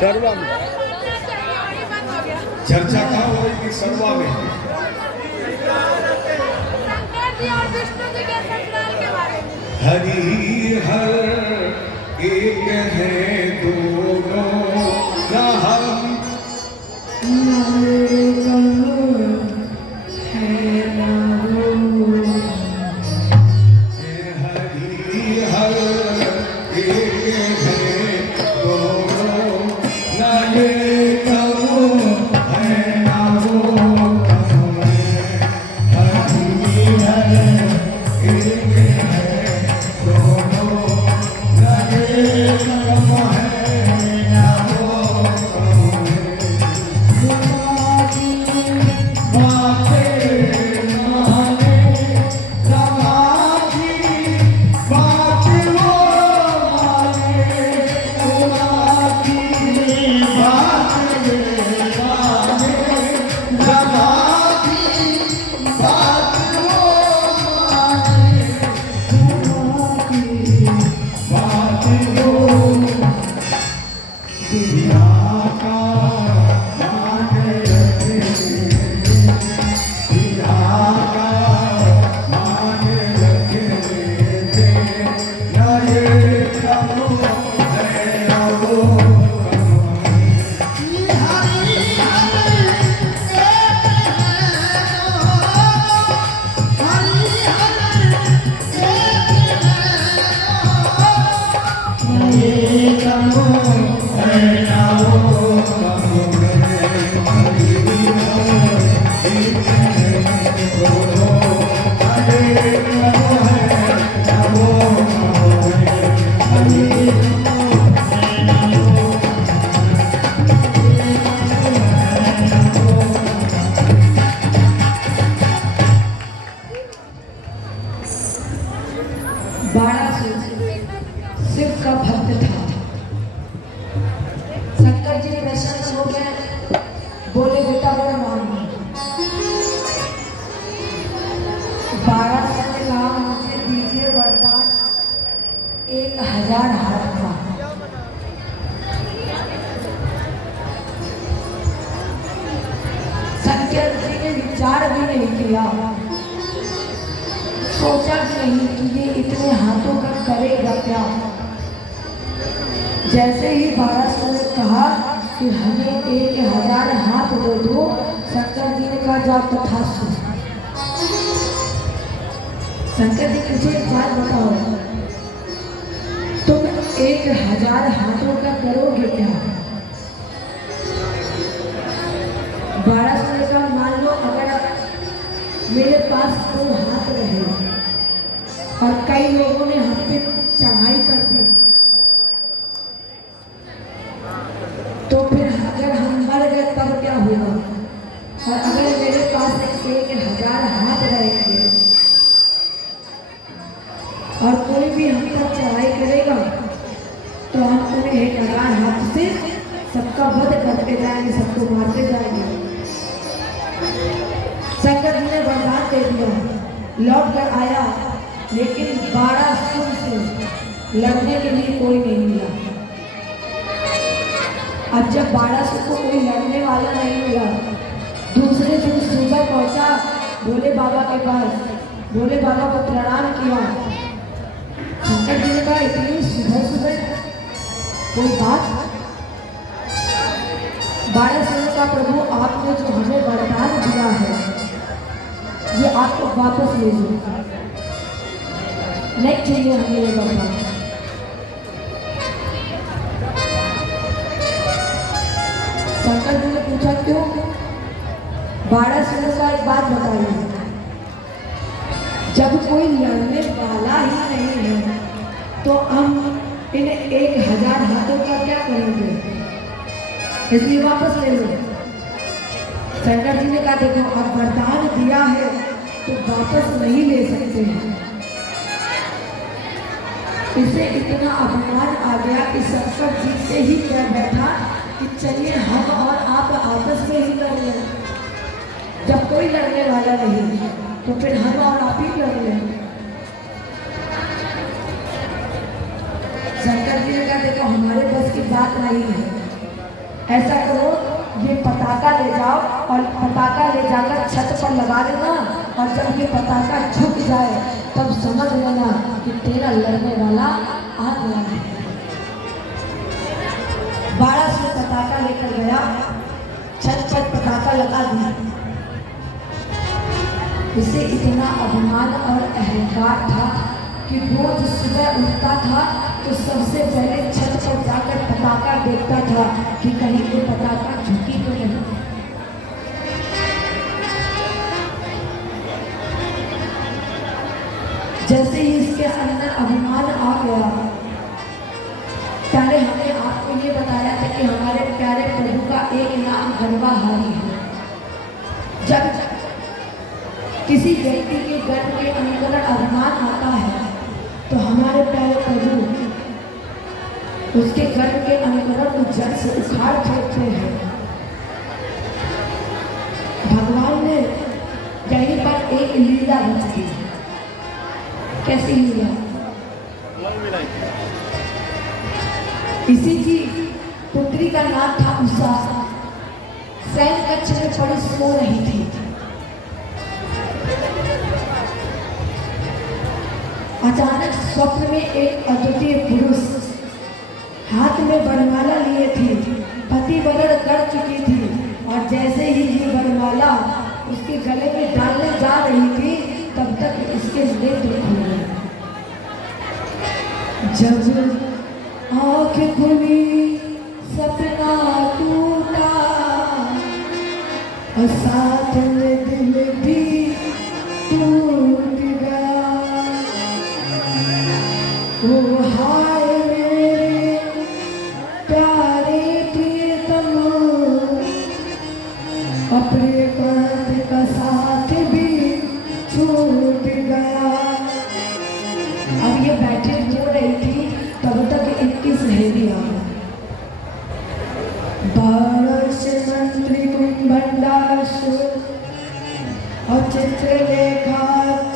सर्वा में चर्चा कहाँ हो रही थी? सर्वा में हरि हर एक है दोनों न हम शिव का भक्त था। शंकर जी प्रसन्न हो गए, बोले बेटा बड़ा मांगी। 12 साल ने कहा मुझे दीजिए वरदान 1000 हाथ का। शंकर जी ने विचार भी नहीं किया, सोचा भी नहीं कि ये इतने हाथों का करेगा क्या। जैसे ही 1200 ने कहा कि हमें 1000 हाथ दे दो, शंकर जी ने कहा जाओ तथास्तु। शंकर जी मुझे एक बात बताओ, तुम 1000 हाथों का करोगे क्या? 1200 ने कहा मान लो अगर मेरे पास 2 हाथ रहे और कई लोगों ने हम पे चढ़ाई कर दी, तो फिर अगर हम मर गए तब क्या होगा? और अगर मेरे पास 1000 हाथ रहेंगे और कोई भी हम पर चढ़ाई करेगा तो हम उन्हें 1000 हाथ से सबका वध करते जाएंगे, सबको मारते जाएंगे। शंकर जी ने वरदान दे दिया, लौट कर आया, लेकिन 1200 से लड़ने के लिए कोई नहीं मिला। अब जब 1200 को कोई लड़ने वाला नहीं मिला, दूसरे दिन सुबह पहुंचा भोले बाबा के पास, भोले बाबा को प्रणाम किया। शंकर जी ने कहा इतनी सुबह सुबह कोई बात? 1200 का प्रभु आपने जो हमें वरदान दिया है ये आपको वापस ले लो, नहीं चाहिए हमें ये वरदान। शंकर जी ने पूछा क्यों? 1200 का एक बात बताइए, जब कोई लड़ने वाला ही नहीं है तो हम इन 1000 हाथों का क्या करेंगे? इसलिए वापस ले लो। शंकर जी ने कहा देखो अब वरदान दिया है तो वापस नहीं ले सकते हैं। इसे इतना अपमान आ गया कि शंकर जी से ही कह बैठा कि चलिए हम और आप आपस में ही लड़ लें। जब कोई लड़ने वाला नहीं तो फिर हम और आप ही लड़ लें। शंकर जी ने कहा देखो हमारे बस की बात नहीं है, ऐसा करो ये पताका ले जाओ और पताका ले जाकर छत पर लगा देना, और जब ये पताका झुक जाए तब समझ लेना कि तेरा लड़ने वाला आ गया है। बारह से पताका लेकर गया, छत पर पताका लगा दिया। इसे इतना अभिमान और अहंकार था कि रोज सुबह उठता था तो सबसे पहले छत पर जाकर पताका देखता था कि कहीं ये पताका झुकी तो नहीं। जैसे ही इसके अंदर अभिमान आ गया, पहले हमने आपको ये बताया था कि हमारे प्यारे प्रभु का एक नाम गर्वाहारी है। जब किसी व्यक्ति के गर्व के अंदर अभिमान आता है तो हमारे प्यारे प्रभु उसके गर्व के अनुकरण को जड़ से उखाड़ फेंकते हैं। भगवान ने यहीं पर एक लीला रच दी। कैसी लीला? इसी की पुत्री का नाम था उषा। शयन कक्ष में पड़ी सो रही थी। अचानक स्वप्न में एक अद्वितीय पुरुष हाथ में वरमाला लिए थी, पति वरण कर चुकी थी, और जैसे ही ये वरमाला उसके गले में डालने जा रही थी तब तक इसके नेत्र खुल गए। जब आँख खुली सपना टूटा और साथ में दिल भी टूट गया। ओ हाय मेरे प्यारे प्रियतम, अपने पद का साथ भी छूट गया। अब ये बैठे हो रही थी तब तक इनकी सहेली आ गई। बारस मंत्री कुंभंडासु और चित्रलेखा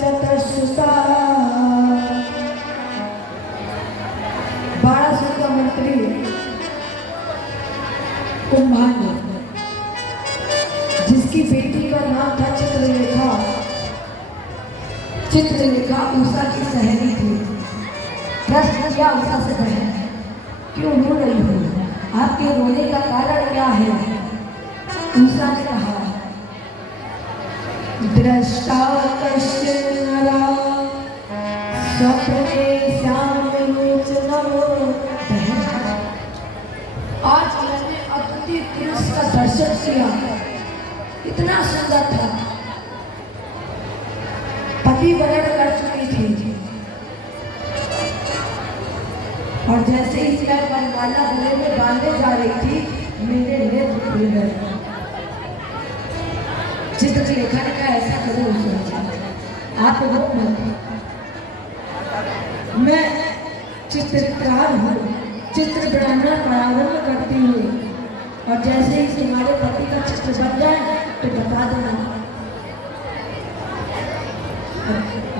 चतुष्टा। 1200 का मंत्री कुंभांड, जिसकी बेटी का नाम था चित्रलेखा। चित्रलेखा उषा की सहेली थी। प्रश्न किया उषा से, बहन क्यों रो रही हो? आपके रोने का कारण क्या है? उषा ने कहा, दृष्टा कश्चिन नरा स्वप्ने श्याम लोचनम। आज मैंने अद्वितीय पुरुष का दर्शन किया, इतना सुंदर था, पति वरण कर चुकी थी, और जैसे ही मैं वरमाला गले में बांधने जा रही थी मेरे नेत्र खुल गए। चित्रलेखा ने कहा, ऐसा करो आप रो मत, मैं चित्रकार हूँ, चित्र बनाना प्रारंभ करती हूँ, और जैसे ही तुम्हारे पति का चित्र बन जाए तो बता देना।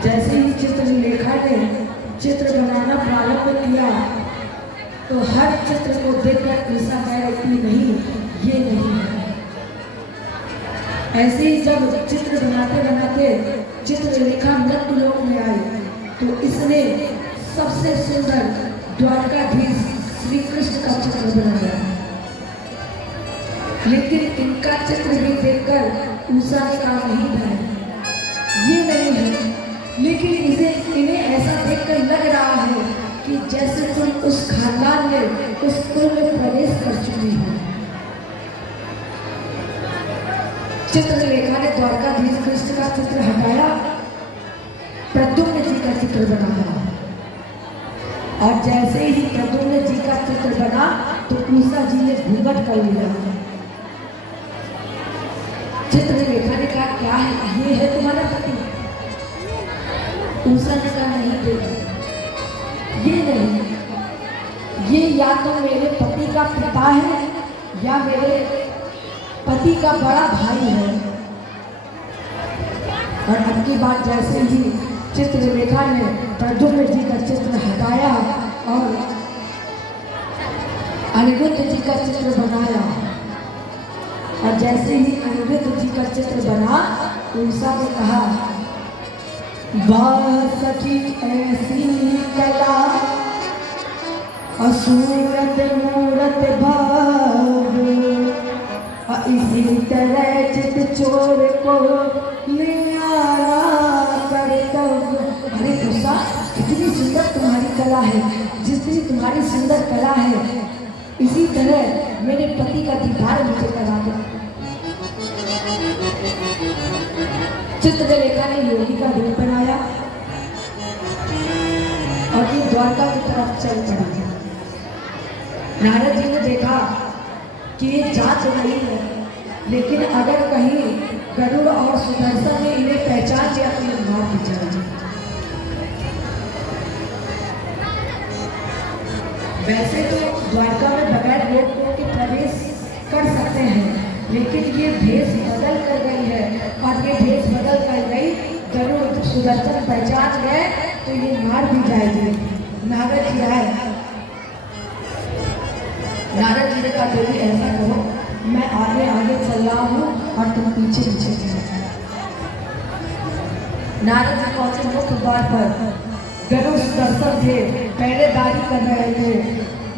जैसे ही चित्रलेखा ने चित्र बनाना प्रारंभ किया तो हर चित्र को देखकर उषा कह रही थी, नहीं ये नहीं है। ऐसे ही जब चित्र बनाते बनाते चित्रलेखा मृत्यु लोक में आई तो इसने सबसे सुंदर द्वारकाधीश श्री कृष्ण का चित्र बनाया। लेकिन इनका चित्र भी देखकर उषा ने कहा, नहीं है ये नहीं है। लेकिन इन्हें ऐसा देखकर लग रहा है कि जैसे तुम उस खानदान में, उस कुल में प्रवेश कर चुकी हो। चित्रलेखा ने द्वारकाधीश कृष्ण का चित्र हटाया, प्रद्युम्न जी का चित्र बनाया, और जैसे ही प्रद्युम्न जी का चित्र बना तो उषा जी ने घूंघट कर लिया। चित्रलेखा ने कहा, क्या है ये? है तुम्हारा पति? उषा ने कहा, नहीं देखा, ये नहीं, ये या तो मेरे पति का पिता है या मेरे पति का बड़ा भाई है। और अब की बात जैसे ही चित्रलेखा ने प्रद्युम्न जी का चित्र हटाया और अनिरुद्ध जी का चित्र बनाया और जैसे ही अनिरुद्ध जी का चित्र बना उषा ने कहा, वाह सखी ऐसी कला असूरत मूरत भाव, और इसी तरह चित चोर को नियारा कर्तव्य। अरे उषा, इतनी सुंदर तुम्हारी कला है, जितनी तुम्हारी सुंदर कला है इसी तरह मेरे पति का दीदार मुझे करा दो। चित्रलेखा ने योगी का रूप बनाया और ये द्वारका की तरफ चल पड़ी। नारद जी ने देखा कि ये जात नहीं है, लेकिन अगर कहीं गरुड़ और सुदर्शन ने इन्हें पहचान लिया तो ये मार दी जाएगी। वैसे तो द्वारका में बगैर रोक के प्रवेश कर सकते हैं, लेकिन ये भेष बदल कर गई है और ये भेष बदल कर गई, गरुड़ सुदर्शन पहचान गए तो ये मार भी जाएगी। नारद जी आए, नारद जी ने कहा, देवी ऐसा करो, मैं आगे आगे चल रहा हूँ और तुम पीछे पीछे चलो। नारद जी पहुंचे मुख्य द्वार पर, गरुड़ सुदर्शन थे, पहरेदारी कर रहे थे।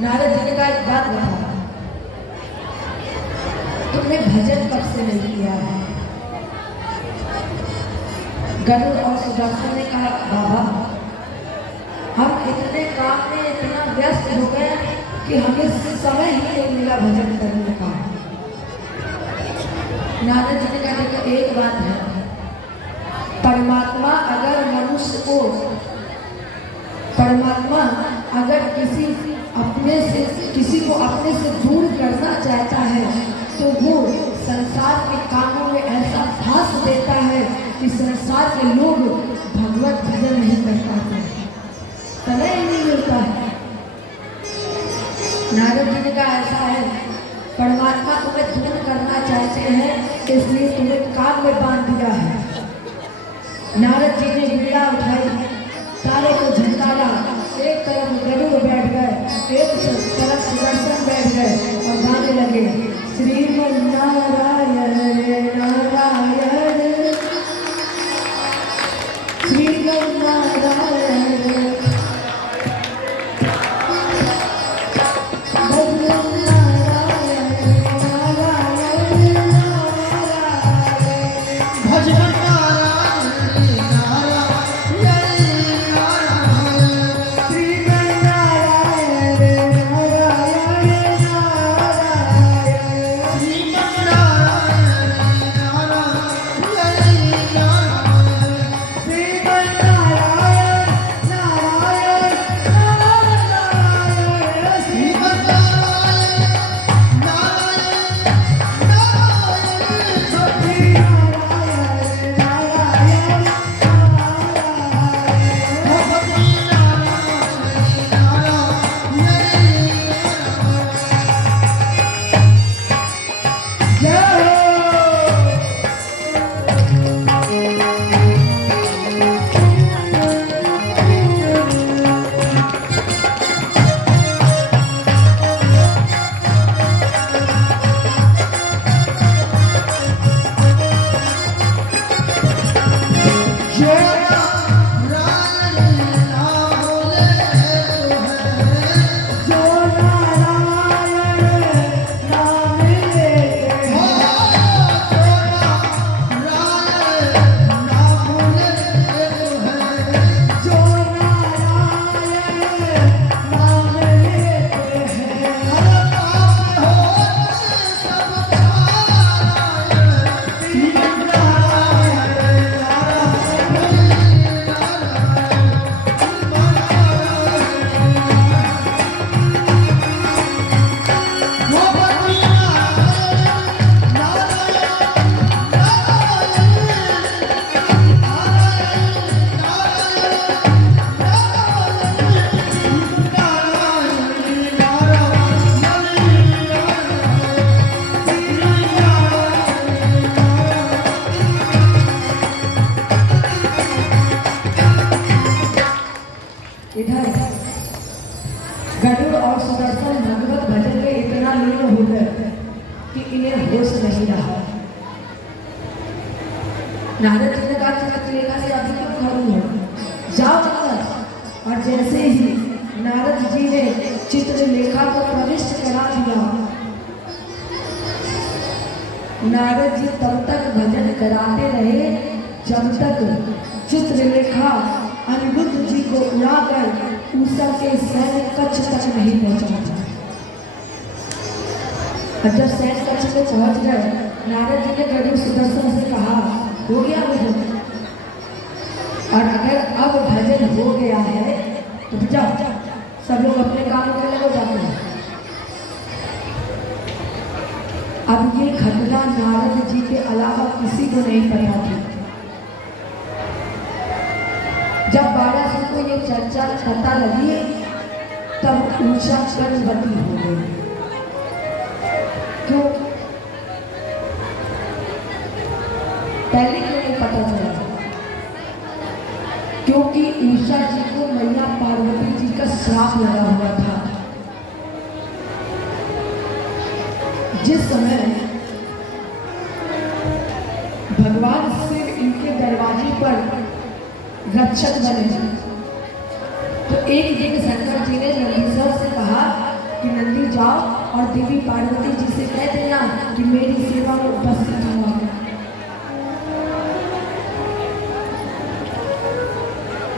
नारद जी ने कहा, एक बात बताओ, तुमने भजन कब से नहीं किया है? गरुड़ और सुदर्शन ने कहा, बाबा हम इतने काम में इतना व्यस्त हो गए कि हमें समय ही नहीं मिला भजन करने का। नारद जी ने कहा, देखो एक बात है, परमात्मा अगर मनुष्य को, परमात्मा अगर किसी को अपने से दूर करना चाहता है तो वो संसार के कामों में ऐसा फांस देता है कि संसार के लोग भगवत भजन नहीं कर पाते, समय ही नहीं मिलता है। नारद जी ने कहा, ऐसा है, परमात्मा तुम्हें दूर करना चाहते हैं इसलिए तुम्हें काम में बांध दिया है। नारद जी ने वीणा उठाई, तारे को झंकारा, एक तरफ गरुड़ बैठ गए, एक तरफ सुदर्शन बैठ गए और गाने लगे, श्रीमन नारायण नारायण श्रीमन नारायण गरुड़ और सुदर्शन भगवत भजन में इतना लीन हो गए कि इन्हें होश नहीं रहा। नारद जी ने कहा चित्रलेखा से अभी क्यों खड़ी हो, जाओ चलकर। और जैसे ही नारद जी ने चित्रलेखा को प्रविष्ट करा दिया, नारद जी तब तक भजन कराते रहे जब तक चित्रलेखा अनिरुद्ध जी को उड़ाकर उषा के सैन्य कक्ष तक नहीं पहुंचा था। और जब सैन्य कक्ष में पहुंच गए, नारद जी ने गरुड़ सुदर्शन से कहा, हो गया भजन, और अगर अब भजन हो गया है तो जाओ, सब लोग अपने कामों में लगे जाते हैं। अब ये घटना नारद जी के अलावा किसी को नहीं पता थी। जब बारासुर को ये चर्चा पता लगी तब उषा गर्भवती हो गई। क्यों? पहले क्यों नहीं पता चला? क्योंकि उषा जी को मैया पार्वती जी का श्राप लगा हुआ था। जिस समय भगवान शिव इनके दरवाजे पर रक्षक बने, तो एक दिन शंकर जी ने नंदीश्वर से कहा कि नंदी जाओ और देवी पार्वती जी से कह देना कि मेरी सेवा में उपस्थित हुआ।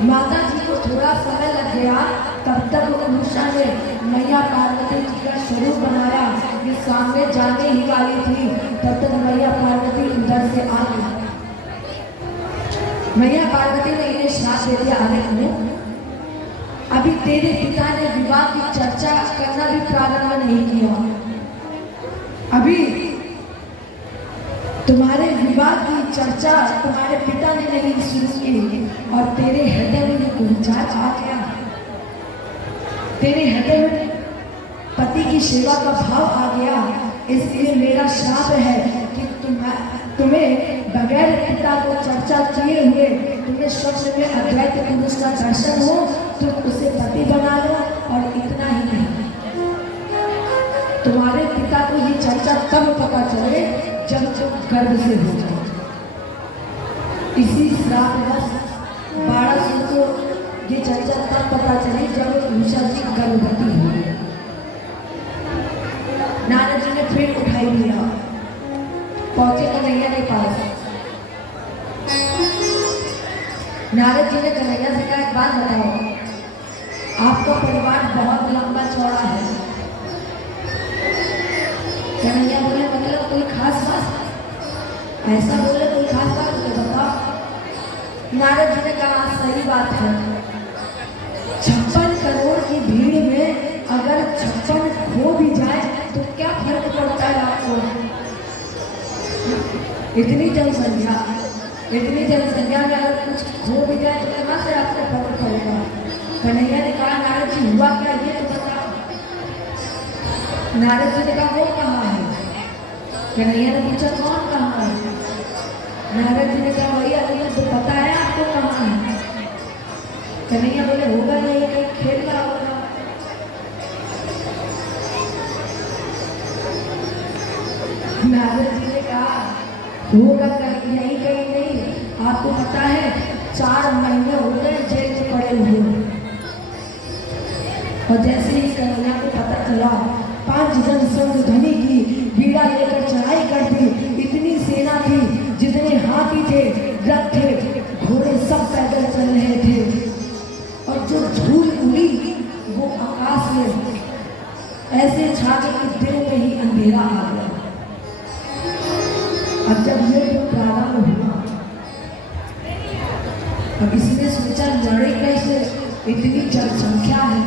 माता जी को थोड़ा समय लग गया, तब तक उषा ने मैया पार्वती जी का स्वरूप बनाया कि सामने जाने ही वाली थी, तब तक मैया पार्वती अंदर से आ गई। मैया पार्वती ने इन्हें श्राप दे दिया, अरे अभी तेरे पिता ने विवाह की चर्चा करना भी प्रारंभ नहीं किया, अभी तुम्हारे विवाह की चर्चा तुम्हारे पिता ने नहीं शुरू की, और तेरे हृदय में ये विचार आ गया, तेरे हृदय में पति की सेवा का भाव आ गया। इसलिए मेरा श्राप है कि तुम्हें बगैर पिता को चर्चा किए हुए तुम्हें स्वप्न में अद्वैत पुरुष का दर्शन हो, तुम उसे पति बना लो। और इतना ही नहीं, तुम्हारे पिता को ये चर्चा तब पता चले जब तुम गर्भ से हो जाओ। इसी श्राप बारासुर को ये चर्चा तब पता चली जब उषा जी गर्भवती हुई। नारद जी ने फिर उठाई लिया, पहुंचे कन्हैया के पास। नारद जी ने कन्हैया से कहा, एक बात बताओ, आपका परिवार बहुत लंबा चौड़ा है। कन्हैया बोले, मतलब कोई खास बात? ऐसा बोले कोई खास बात तो बताओ। नारद जी ने कहा, सही बात है, 56 करोड़ की भीड़ में अगर 56 खो भी जाए तो क्या फर्क पड़ता है आपको? इतनी जनसंख्या में अगर कुछ खो भी जाए तो कहाँ से आपको फर्क पड़ेगा? कन्हैया ने कहा, नारद जी हुआ क्या ये तो बताओ। नारद जी ने कहा, वो कहाँ है? कन्हैया ने पूछा, कौन कहाँ है? नारद जी ने कहा, भैया तुम्हें तो पता है आपको कहाँ है? कन्हैया बोले, होगा नहीं, कहीं खेल रहा होगा। नारद जी ने कहा, होगा कहीं नहीं, आपको पता है 4 महीने हो गए जेल में पड़े हुए। और जैसे ही कन्हैया को पता चला, 5 जन संग धनी की बीड़ा लेकर चढ़ाई कर दी। इतनी सेना थी, जितने हाथी थे, रथ थे, घोड़े सब पैदल चल रहे थे। और जो धूल उड़ी वो आकाश में ऐसे छा गई कि दिन में ही अंधेरा आ गया। अब जब ये तो प्रारंभ हुआ, अब इसने सोचा लड़े कैसे, इतनी जनसंख्या है।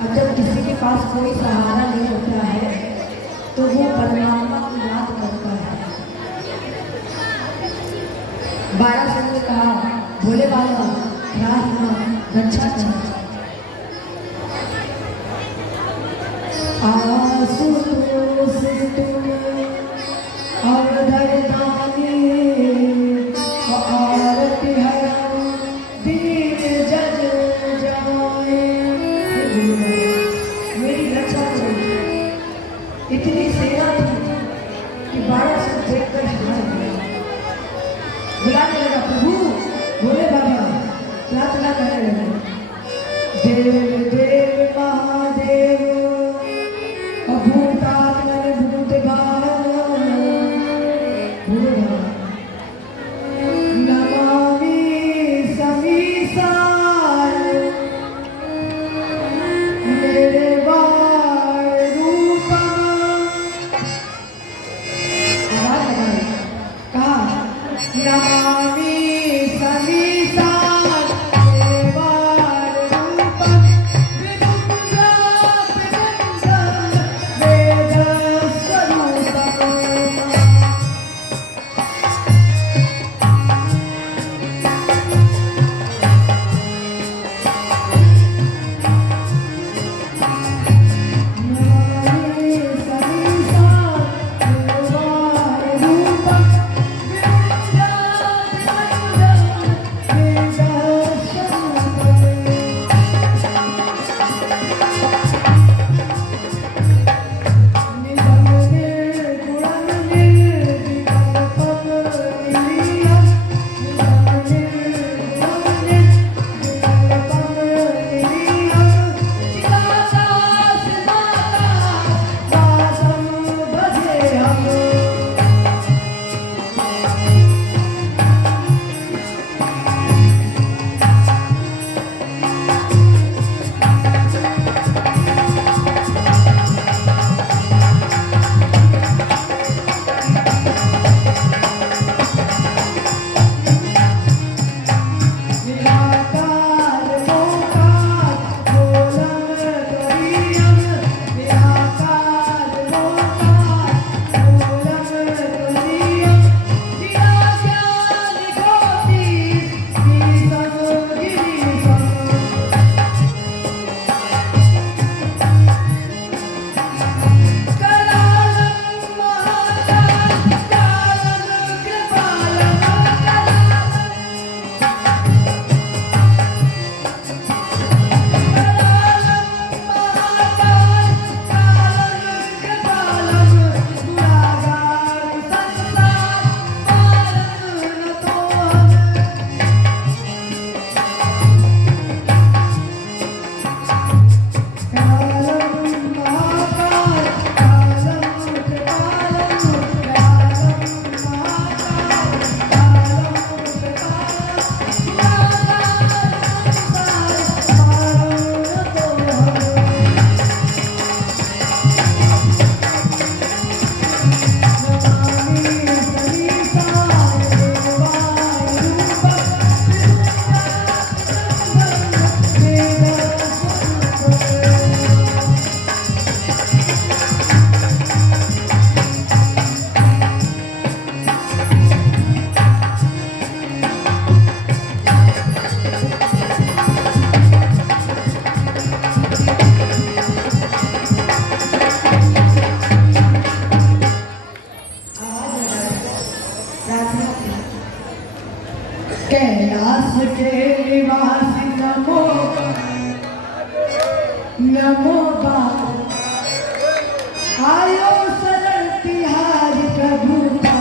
अब जब किसी के पास कोई सहारा नहीं होता है तो वो परमात्मा को याद करता है। बारासुर ने कहा, भोले बाबा राजमा रक्षा कर। आसुतोष तुम अवधर दानी, आरती हरम दीन जग जाए। की रक्षा करो। इतनी सेना थी कि 1200 देखकर हार गया। बुलाने लगा प्रभु, भोले बाबा, प्रार्थना करने लगा, देव देव महादेव अभूतात्मन भूत भावन भोले बाबा नमामि समीसार मेरे बाल रूपम। आवाज लगाई, कहा नमामि समीसार मेरे बाल रूपम विभुजा विभुजम वेद स्वरूपम। कैलाश के निवासी नमो नमो बाबा आयो शरण तिहारी प्रभु का।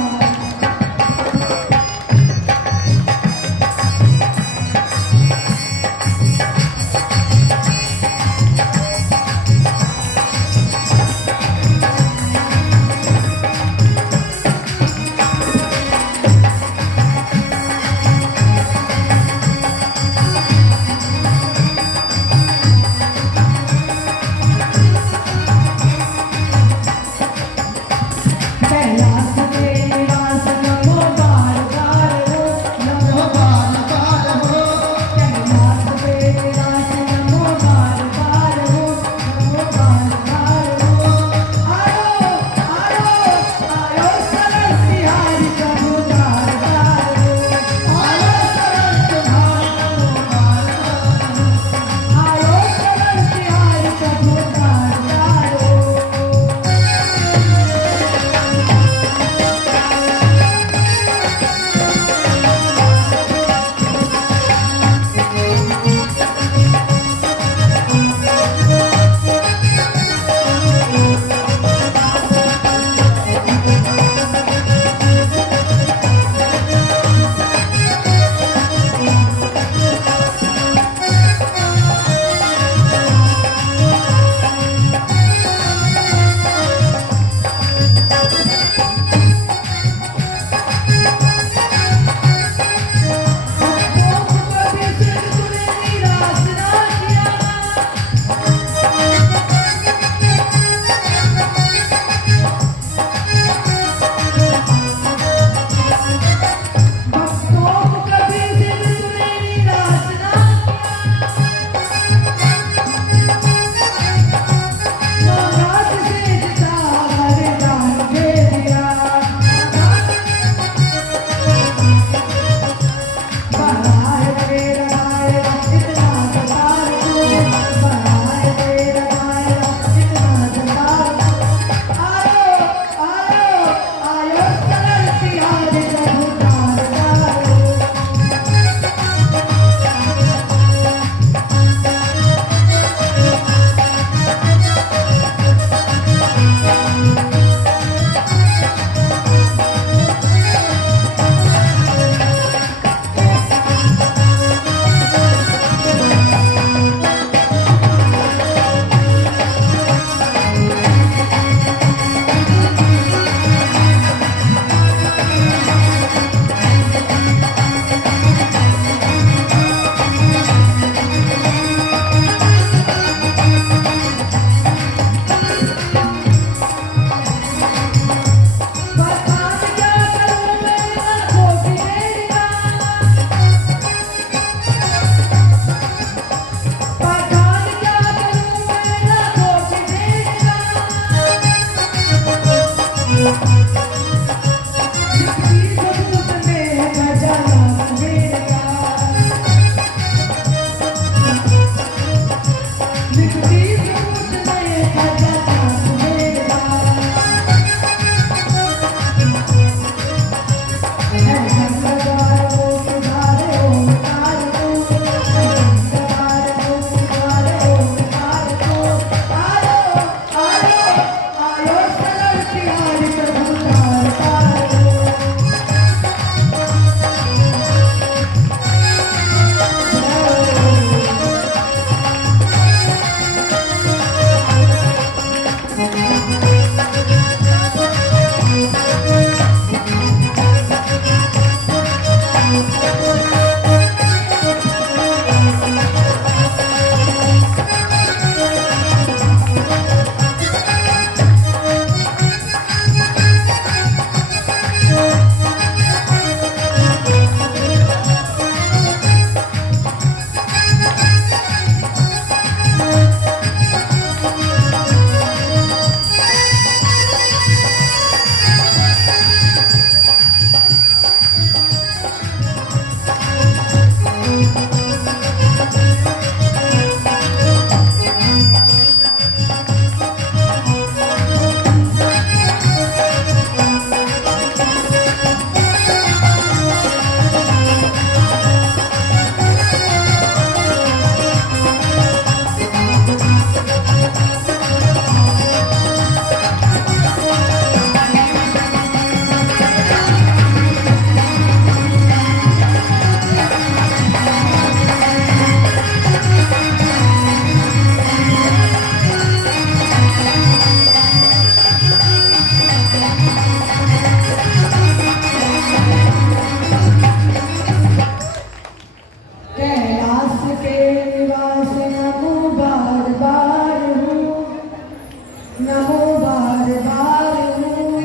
नमो बार बार हूँ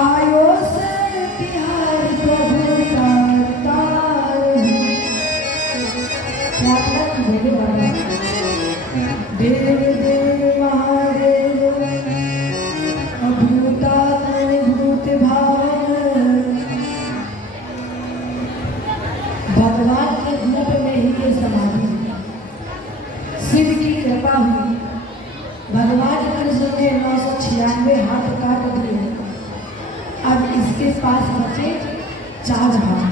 आयो से तिहार प्रभु तार तार प्रार्थना की देवी बाबा देव देव महादेव अभूतात्मनि भूत भावन भगवान के रूप में ही ये समाधि शिव की कृपा हुई भगवान कृष्ण ने 996 हाथ काट दिए अब इसके पास बचे 4 हाथ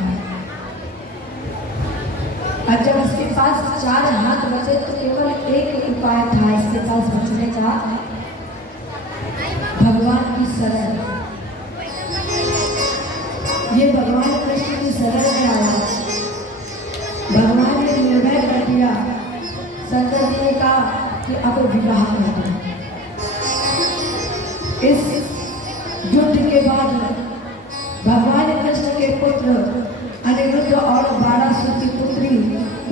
और जब इसके पास 4 हाथ बचे तो केवल एक उपाय था इसके पास बचने का भगवान की शरण ये भगवान कृष्ण की शरण में आया भगवान ने निर्णय कर दिया शंकर जी ने कहा कि अब विवाह कर दो इस युद्ध के बाद भगवान कृष्ण के पुत्र अनिरुद्ध और 12 की पुत्री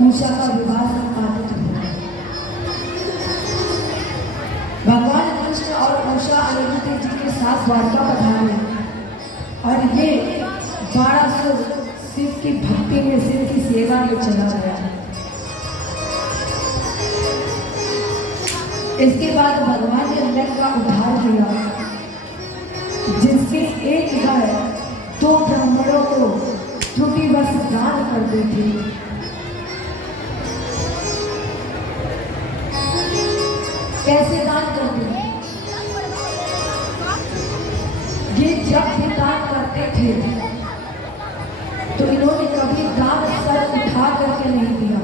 उषा का विवाह संपादित हुआ भगवान कृष्ण और उषा अनिरुद्ध जी के साथ द्वारका पधारे और ये 12 शिव की भक्ति में शिव की सेवा में चला गया इसके बाद भगवान ने नर का उद्धार किया जिसके एक गाय 2 ब्राह्मणों को त्रुटिवश दान कर दी थी कैसे दान कर दी ये जब भी दान करते थे तो इन्होंने कभी दान सर उठा करके नहीं दिया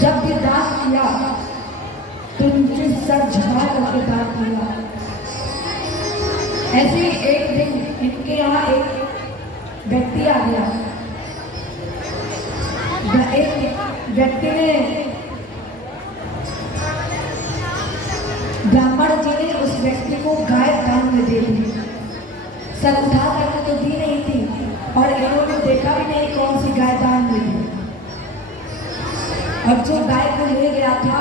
जब भी दान किया तो नीचे सर झुका करके दान किया ऐसे ही एक दिन इनके यहाँ एक व्यक्ति आ गया एक व्यक्ति ने ब्राह्मण जी ने उस व्यक्ति को गाय दान में दे दी सर उठा करके तो दी नहीं थी और इन्होंने देखा भी नहीं कौन सी गाय दान में दी और जो गाय को ले गया था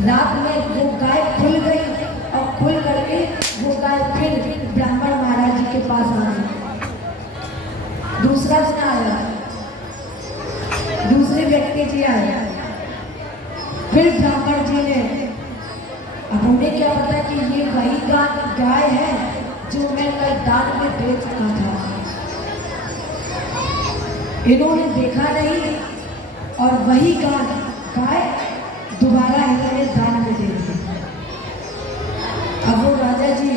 रात में वो गाय खुल गई और खुल करके वो गाय फिर ब्राह्मण महाराज जी के पास आ गई दूसरा दिन आया दूसरे व्यक्ति जी आए फिर ब्राह्मण जी ने अब उन्हें क्या पता कि ये वही गाय है जो मैं कल दान में दे चुका था इन्होंने देखा नहीं और वही गाय दोबारा इन्होंने दान में दे दी अब वो राजा जी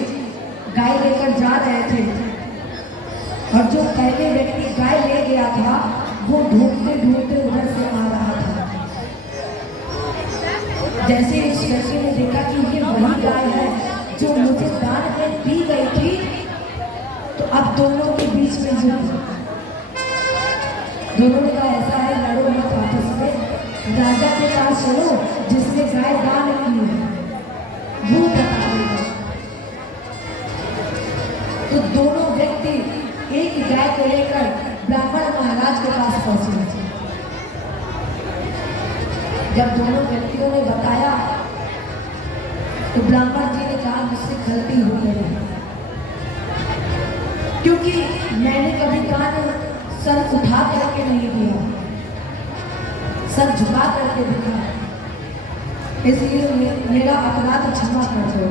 गाय लेकर जा रहे थे और जो पहले व्यक्ति गाय ले गया था वो ढूंढते ढूंढते उधर से आ रहा था जैसे इस व्यक्ति ने देखा कि ये वही गाय है जो मुझे दान में दी गई थी तो अब दोनों के बीच में युद्ध दोनों ने कहा ऐसा है लड़ो मत आपस में राजा के पास चलो जिसने गाय दान की है वो बताएगा तो दोनों व्यक्ति एक गाय को लेकर ब्राह्मण महाराज के पास पहुंचे जब दोनों व्यक्तियों ने बताया तो ब्राह्मण जी ने कहा मुझसे गलती हो गई क्योंकि मैंने कभी दान सर उठा करके नहीं दिया सर झुका करके दिखा इसलिए मेरा अपराध क्षमा कर दो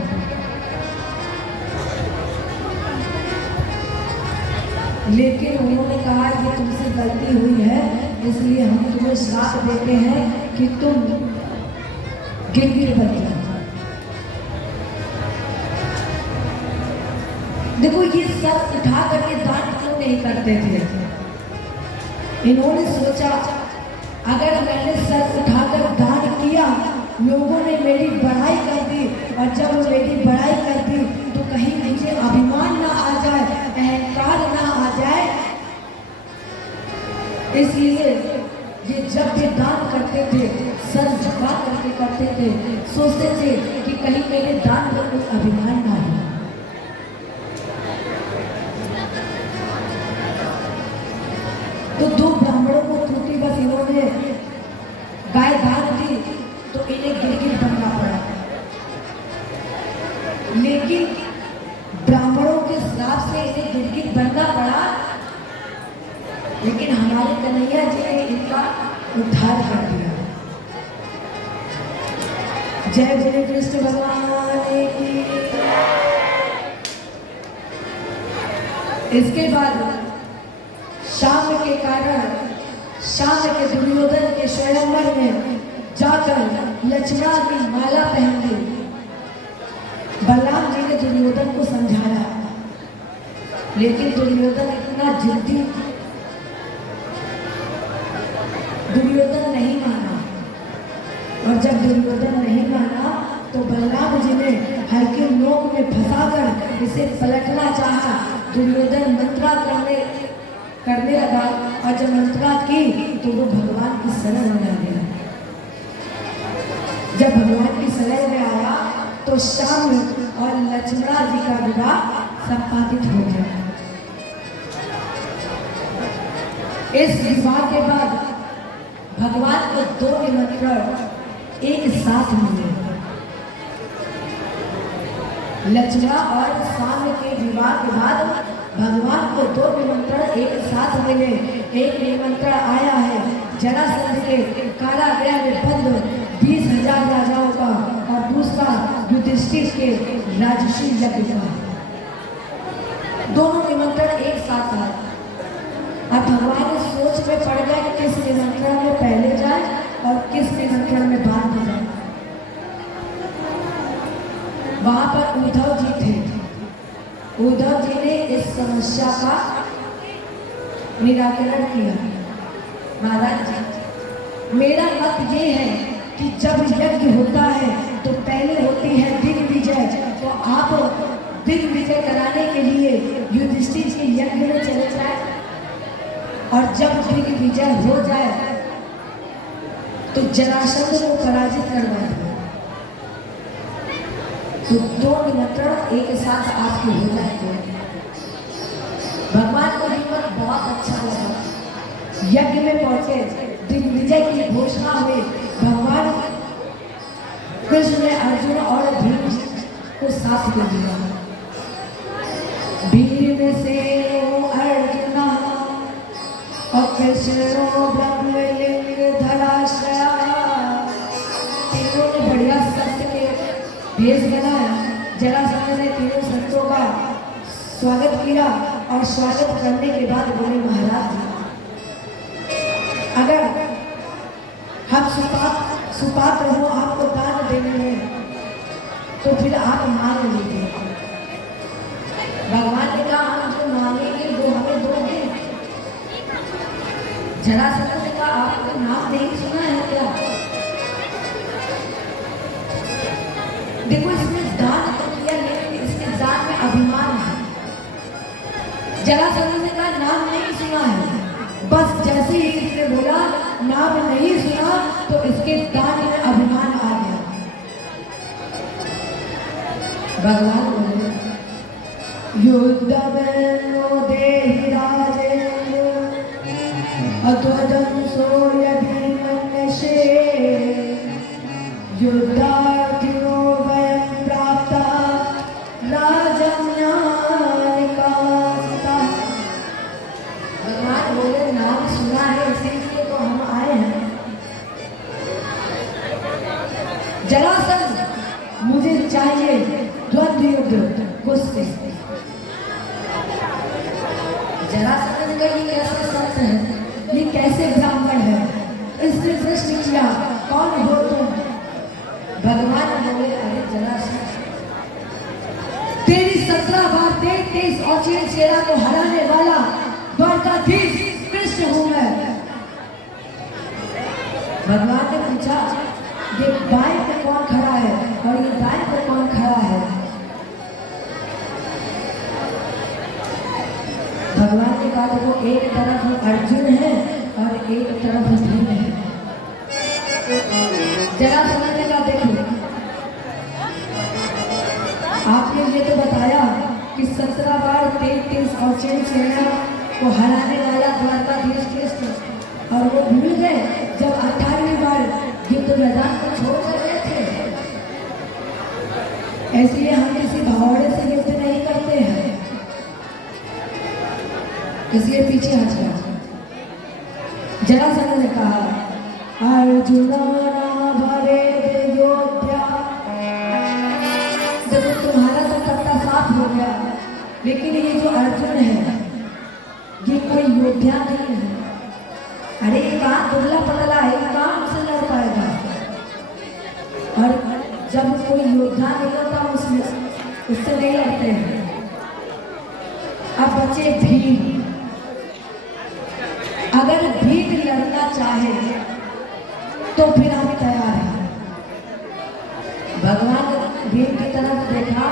लेकिन उन्होंने कहा कि तुमसे गलती हुई है इसलिए हम तुम्हें श्राप देते हैं कि तुम गिरगिट बन जाओ देखो ये सर उठा करके दान क्यों नहीं करते थे इन्होंने सोचा अगर मैंने सर उठाकर दान किया लोगों ने मेरी बड़ाई कर दी और जब वो मेरी बड़ाई कर दी तो कहीं मुझे अभिमान ना आ जाए अहंकार ना आ जाए इसलिए ये जब भी दान करते थे सर झुका करके करते थे सोचते थे कि कहीं मेरे दान में कोई अभिमान ना हो तो 2 ब्राह्मणों को त्रुटि बस इन्होंने गाय दान दी तो इन्हें गिरगिट बनना जय बोले कृष्ण भगवान की। इसके बाद शाम के कारण शाम के दुर्योधन के स्वयंवर में जाकर लक्ष्मणा की माला पहन ली। बलराम जी ने दुर्योधन को समझाया, लेकिन दुर्योधन इतना जिद्दी, दुर्योधन नहीं माना। और जब दुर्योधन नहीं माना तो बलराम जी ने हल्के नोक में फंसाकर इसे पलटना चाहा। दुर्योधन मंत्रा करने लगा और जब मंत्रा की तो वो भगवान की शरण में आ गया। जब भगवान की शरण में आया तो श्याम और लक्ष्मणा जी का विवाह संपादित हो गया। इस विवाह के बाद भगवान को 2 निमंत्रण एक साथ मिले। लक्ष्मणा और श्याम के विवाह के बाद भगवान को 2 निमंत्रण एक साथ मिले। एक निमंत्रण आया है जरासंध के कारागृह में बंद 20,000 राजाओं का और दूसरा युधिष्ठिर के राजसी यज्ञ का। दोनों निमंत्रण एक साथ आए। अब भगवान इस सोच में पड़ गया कि किस निमंत्रण में पहले जाए और किस निमंत्रण में बाद में जाए। वहां पर उद्धव जी थे। उद्धव जी ने इस समस्या का निराकरण किया। महाराज जी, मेरा मत ये है कि जब यज्ञ होता है तो पहले होती है दिग्विजय, तो आप दिग्विजय कराने के लिए युधिष्ठिर के यज्ञ में चले जाए और जब दिग्विजय हो जाए तो जरासंध को पराजित करवा दें। तो 2 निमंत्रण एक साथ आपके हो जाएंगे। भगवान को ये बात बहुत अच्छा लगा। यज्ञ में पहुंचे, दिग्विजय की घोषणा हुई। भगवान कृष्ण ने अर्जुन और भीम को साथ ले लिया। भीमसेनो अर्जुन और कृष्णो ब्रह्मलिंग धराश्रया। तीनों ने बढ़िया सत्य के भेष बनाया। जरासंध ने तीनों संतों का स्वागत किया और स्वागत करने के बाद बोले, महाराज अगर हम सुपात्र हो आपको दान देने में तो फिर आप मांग लीजिए। भगवान ने कहा, हम जो मांगेंगे वो हमें दोगे। जरासंध ने कहा, आपका नाम नहीं सुना है क्या? देखो, इसमें दान तो किया लेकिन इसके दान में अभिमान है। जरासंध ने कहा, नाम नहीं सुना है। बस जैसे ही इसने बोला नाम नहीं सुना तो इसके दान में अभिमान आ गया। भगवान बोले, युद्धमेनो देहि राजेन्द्र अध्वंसो यदि मन्यसे युद्धार्थिनो वयं प्राप्ता राजन्यानिकासिता। भगवान बोले, नाम सुना है इसीलिए तो हम आए हैं। जरासंध, मुझे चाहिए द्वंद्व युद्ध कुश्ती। जरासंध का ये कैसे संत है, ये कैसे ब्राह्मण है? इसने प्रश्न किया, कौन हो तुम? भगवान बोले, अरे जरासंध, तेरी 17 बार 23 और सेना को हराने वाला द्वारकाधीश कृष्ण हूं मैं। भगवान ने पूछा, ये बाएं पे कौन खड़ा है और ये दाएं पे कौन खड़ा है? भगवान ने कहा, देखो एक तरफ अर्जुन है और एक तरफ भीम है। जरासंध ने कहा, देखो आपने ये तो बताया कि 17 बार 33 और सेना को हराने वाला द्वारकाधीश कृष्ण, और वो भूल गए जब 18वीं बार युद्ध मैदान को छोड़ कर गए थे। इसलिए हम किसी भावड़े से युद्ध नहीं करते हैं, इसलिए पीछे हट गया। जरासंध ने कहा, अर्जुन भवेद योद्धा हो गया। लेकिन ये जो अर्जुन है ये कोई योद्धा नहीं है। अरे ये कहाँ दुबला पतला है, ये कहाँ हमसे लड़ पाएगा। और जब कोई योद्धा नहीं होता उससे नहीं लड़ते हैं। अब बचे भीम। अगर भीम लड़ना चाहे तो फिर हम तैयार हैं। भगवान ने भीम की तरफ देखा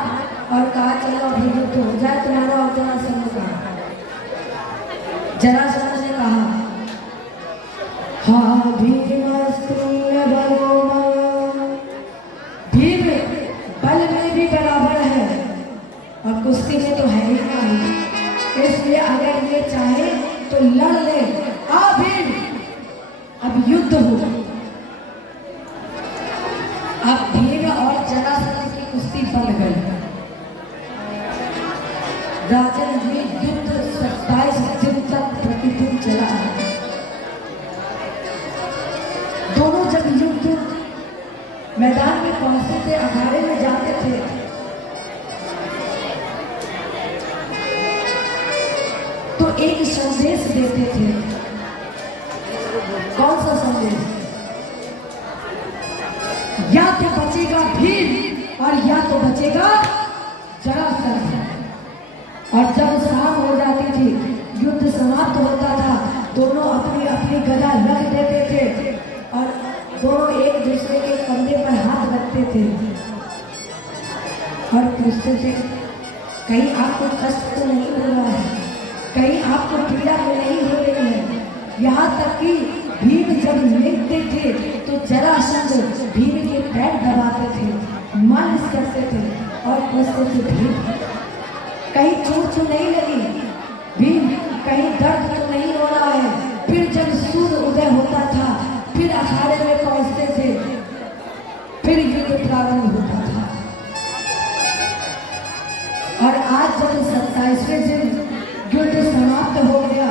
और कहा चलो अभी युद्ध हो जाए तुम्हारा और जरासंध का। जरासंध ने कहा हाँ भीमस्तुल्य बलो। भीम बल में भी बराबर है और कुश्ती में तो है ही नहीं। इसलिए अगर ये चाहे तो लड़ ले। आ भीम अब युद्ध हो। अब भीम और जरासंध की कुश्ती बन गई। राजन ये युद्ध 27 दिन तक प्रतिदिन चला। दोनों जब युद्ध मैदान में पहुंचते थे, अखाड़े में जाते थे, तो एक संदेश देते थे। कौन सा संदेश? या तो बचेगा भीम और या तो बचेगा जरासंध। और जब शाम हो जाती थी, युद्ध समाप्त होता था, दोनों अपनी अपनी गदा रख देते थे और दोनों एक दूसरे के कंधे पर हाथ रखते थे और पूछते थे कहीं आपको कष्ट तो नहीं हो रहा है, कहीं आपको पीड़ा तो नहीं हो रही है। यहाँ तक कि भीम जब लेटते थे तो जरासंध भीम के पैर दबाते थे, मालिश करते थे और पूछते थे भीम कहीं चोट तो नहीं लगी, भीम कहीं दर्द तो नहीं हो रहा है। फिर जब सूर्य उदय होता था फिर अखाड़े में पहुंचते थे, फिर युद्ध प्रारंभ होता था। और आज जब 27वें दिन युद्ध समाप्त हो गया,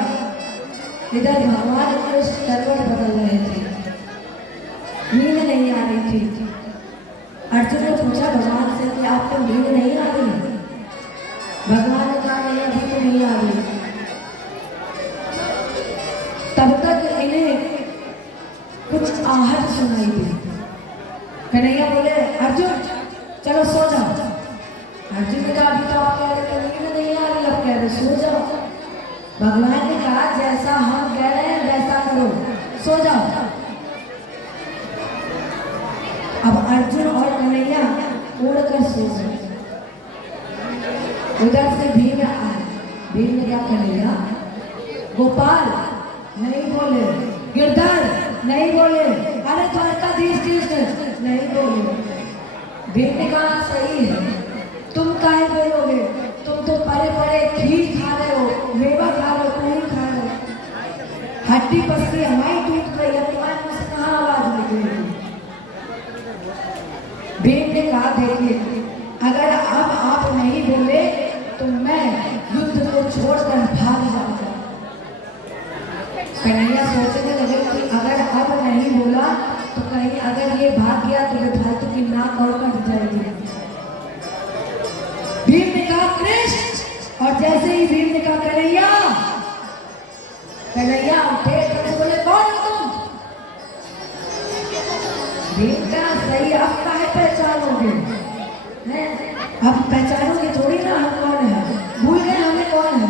इधर भगवान कृष्ण करवट बदल रहे थे, नींद नहीं आ रही थी। अर्जुन ने पूछा भगवान से कि आपको नींद नहीं आ रही? भगवान ने कहा नहीं अभी तो नहीं आ रही। तब तक इन्हें कुछ आहट सुनाई दी। कन्हैया बोले अर्जुन चलो सो जाओ। अर्जुन ने कहा अभी तो आप कह रहे थे नींद नहीं आ रही, अब कह रहे सो जाओ। भगवान ने कहा जैसा हम कह रहे हैं वैसा करो, सो जाओ। अब अर्जुन और कन्हैया उड़कर सो गए। उधर से भीम आया। भीम ने क्या कन्हैया? गोपाल नहीं बोले, गिरधर नहीं बोले, अरे द्वारकाधीश कृष्ण नहीं बोले। भीम ने कहा सही है, तुम काहे बोलोगे? तुम तो परे परे खीर खा रहे हो, मेवा खा रहे हो, पूरी खा रहे हो, हड्डी पसली हमारी टूट रही है, तुम्हारे मुंह से कहाँ आवाज निकलेगी? भीम ने कहा देखिए अगर अब आप नहीं बोले तो मैं युद्ध को छोड़कर भाग जाऊंगा। कन्हैया सोचने लगे कि अगर अब नहीं बोला तो कहीं अगर ये भाग गया तो फालतू की नाक और कट जाएगी। भीम ने कहा कृष्ण, और जैसे ही भीम ने कहा कन्हैया, कन्हैया उठे तो बोले कौन हो तुम? भीम का सही अब काहे पहचानोगे? अब पहचानोगे थोड़ी ना हम कौन है, भूल गए हमें कौन है।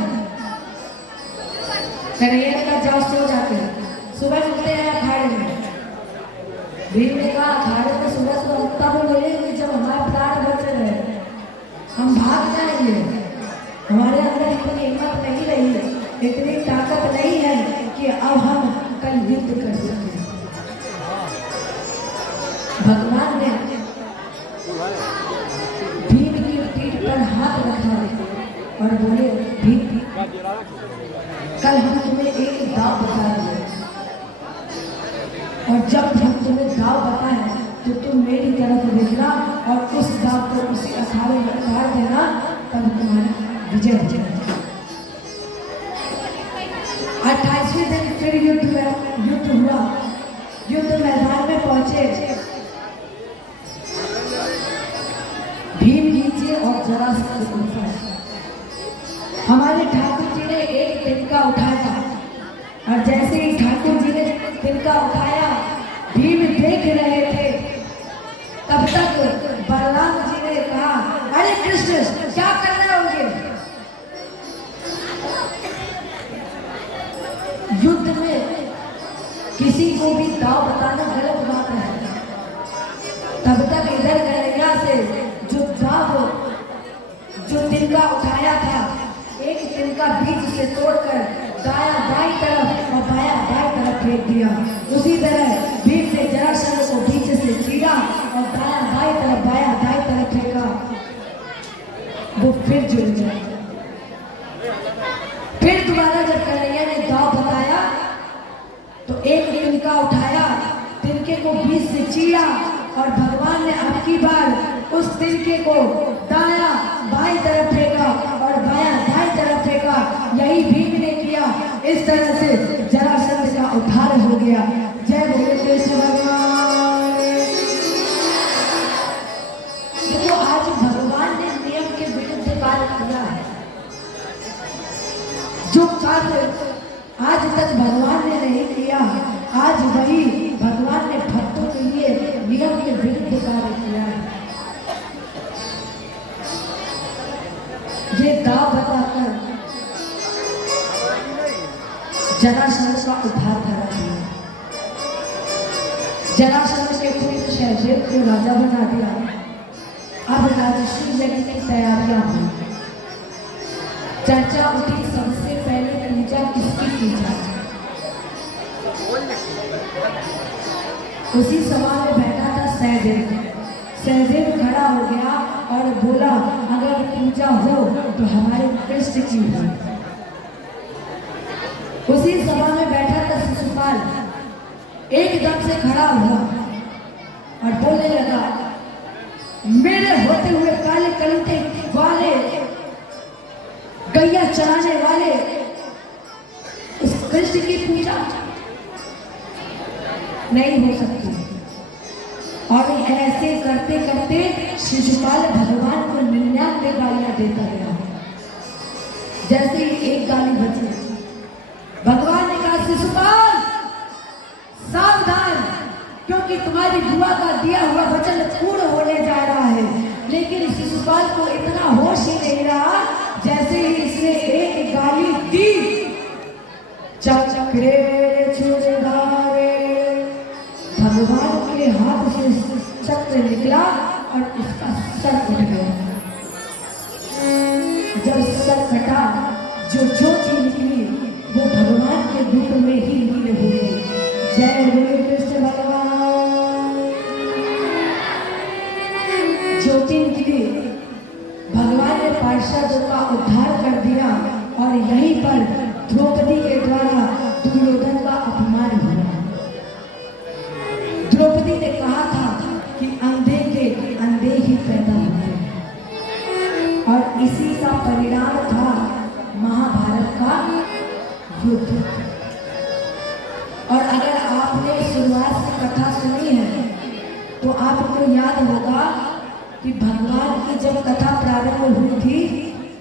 कन्हैया ने कहा जाओ सो जाते, सुबह उठते हैं अखाड़े में। भीम ने कहा अखाड़े में सुबह सुबह उठता वो बोलेंगे जब हमारे प्राण बच रहे, हम भाग जाएंगे। हमारे अंदर इतनी हिम्मत नहीं रही, इतनी ताकत नहीं है कि अब हम कल युद्ध कर सकें। भगवान ने भीम की पीठ पर हाथ रखा और बोले भीम कल हम तुम्हें एक दाव बताएंगे और जब हम तुम्हें दाव बताएं तो तुम मेरी तरफ देखना और उस दाव को उसी अखाड़े में उतार देना, तब तुम्हारी विजय हो जाएगी। 28वें दिन फिर युद्ध हुआ। युद्ध मैदान में पहुंचे भीम नीचे और जरासंध ऊपर। जैसे ही ठाकुर जी ने तिनका उठाया, भीम देख रहे थे, तब तक बलराम जी ने कहा, अरे कृष्ण क्या कर रहे होंगे? युद्ध में किसी को भी दाव बताना गलत बात है। तब तक इधर गैया से जो तिनका उठाया था, एक तिनका बीच से तोड़कर दाया बाई तरफ और बाया बाई तरफ फेंक दिया। उसी तरह भीम ने जरासंध को बीच से चीरा और दाया बाई तरफ बाया दाई तरफ फेंका। वो फिर जुड़ गया। फिर दोबारा जब कन्हैया ने दाव बताया तो एक तिनका उठाया, तिनके को बीच से चीरा और भगवान ने अब की बार उस तिनके को दाया बाई तरफ फेंका और बाया दाई तरफ फेंका। यही भीम ने किया। इस तरह से जरासंध का उद्धार हो गया। जय बोले कृष्ण भगवान। देखो आज भगवान ने नियम के विरुद्ध कार्य किया है। जो कार्य आज तक भगवान ने नहीं किया, आज वही भगवान ने भक्तों के लिए नियम के विरुद्ध कार्य किया है। ये दाव बताकर जरासंध का उद्धार करा दिया। जरासंध के पुत्र सहदेव को राजा बना दिया। अब राजस्व यज्ञ की तैयारियां हुई। चर्चा उठी सबसे पहले पूजा किसकी की जाए। उसी सभा में बैठा था सहदेव। सहदेव खड़ा हो गया और बोला, अगर पूजा हो तो हमारे कृष्ण की हो। उसी सभा में बैठा था शिशुपाल। एकदम से खड़ा हुआ और बोलने लगा, मेरे होते हुए काले कलंटे वाले, गैया चराने वाले उस कृष्ण की पूजा नहीं हो सकती। और ऐसे करते करते शिशुपाल भगवान को 99 गालियां देता गया। जैसे ही एक गाली बची, भगवान ने कहा, शिशुपाल सावधान, क्योंकि तुम्हारी बुआ का दिया हुआ वचन पूर्ण होने जा रहा है। लेकिन शिशुपाल को इतना होश ही नहीं रहा। जैसे ही इसने एक गाली दी, चक्रे छुड़ारे, भगवान के हाथ से चक्र निकला और उसका सर उठ गया। जब सर कटा, जो ज्योति निकली वो भगवान के रूप में ही लीन हो गई। जय बोले कृष्ण भगवान। ज्योति निकली, भगवान ने पार्षदों का उद्धार कर दिया और यहीं पर द्रौपदी के द्वारा दुर्योधन का अपमान हुआ। द्रौपदी ने कहा था कि अंधे के अंधे ही पैदा हुए, और इसी का परिणाम था महाभारत का युद्ध। और अगर आपने शुरुआत से कथा सुनी है तो आपको याद होगा कि भगवान की जब कथा प्रारंभ हुई थी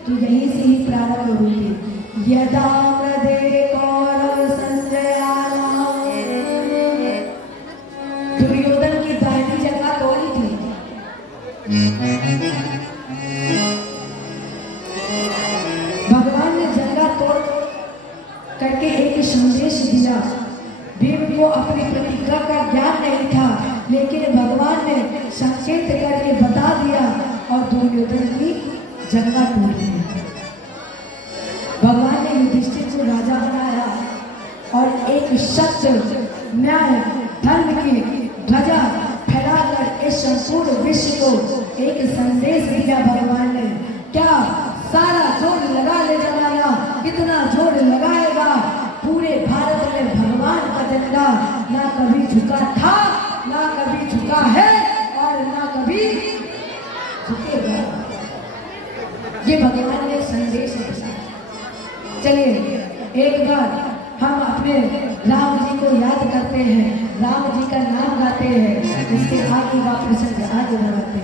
तो यहीं से ही प्रारंभ हुई थी। यदा नृदे कौरव संजयानाम, दुर्योधन की दाहिनी जगह तोड़ी थी। भगवान ने जगह तोड़ करके एक संदेश दिया। भीम को अपनी प्रतिज्ञा का ज्ञान नहीं था, लेकिन भगवान ने संकेत करके बता दिया और दुर्योधन की जंगा तोड़ दी। भगवान ने युधिष्ठिर को राजा बनाया और एक सत्य, न्याय, धर्म की ध्वजा फैलाकर इस संपूर्ण विश्व को एक संदेश दिया। भगवान ने क्या सारा जोर लगा ले जमाना, कितना जोर लगाएगा, पूरे भारत में भगवान का झंडा ना कभी झुका था, ना कभी झुका है और ना कभी झुकेगा। ये भगवान ने संदेश दिया। चलिए एक बार हम अपने राम जी को याद करते हैं, राम जी का नाम गाते हैं, इसके आगे का प्रसंग आगे बढ़ाते हैं।